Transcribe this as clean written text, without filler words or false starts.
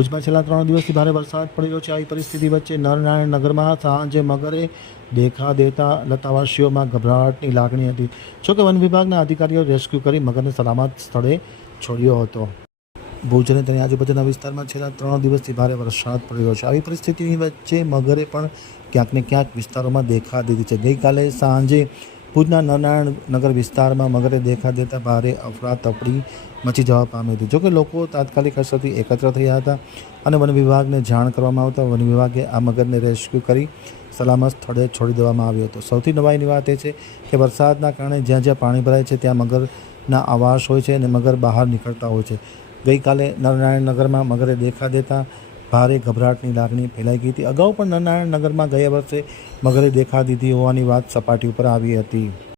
ભુજમાં છેલ્લા 3 દિવસથી ભારે વરસાદ પડી રહ્યો છે। આવી પરિસ્થિતિ વચ્ચે નરનારાયણ નગરમાં સાંજે મગરે દેખા દેતા લતાવાસીઓમાં ગભરાટની લાગણી હતી। જોકે વન વિભાગના અધિકારીઓ રેસ્ક્યુ કરી મગરને સલામત સ્થળે છોડ્યો હતો। ભુજ અને તેની આજુબાજુના વિસ્તારમાં છેલ્લા 3 દિવસથી ભારે વરસાદ પડી રહ્યો છે। આવી પરિસ્થિતિની વચ્ચે મગરે પણ ક્યાંક ને ક્યાંક વિસ્તારોમાં દેખા દીધી છે। ગઈકાલે સાંજે ભુજના નરનારાયણ નગર વિસ્તારમાં મગરે દેખા દેતા ભારે અફરાતફરી મચી જવા પામી હતી। જોકે લોકો તાત્કાલિક અસરથી એકત્ર થયા હતા અને વન વિભાગને જાણ કરવામાં આવતા વન વિભાગે આ મગરને રેસ્ક્યુ કરી સલામત સ્થળે છોડી દેવામાં આવ્યો હતો। સૌથી નવાઈની વાત એ છે કે વરસાદના કારણે જ્યાં જ્યાં પાણી ભરાય છે ત્યાં મગરના આવાસ હોય છે અને મગર બહાર નીકળતા હોય છે। ગઈકાલે નરનારાયણ નગરમાં મગરે દેખા દેતા ભારે ગભરાટની લાગણી ફેલાઈ ગઈ હતી। અગાઉ પણ નરનારાયણ નગરમાં ગયા વર્ષે મગરે દેખા દીધી હોવાની વાત સપાટી ઉપર આવી હતી।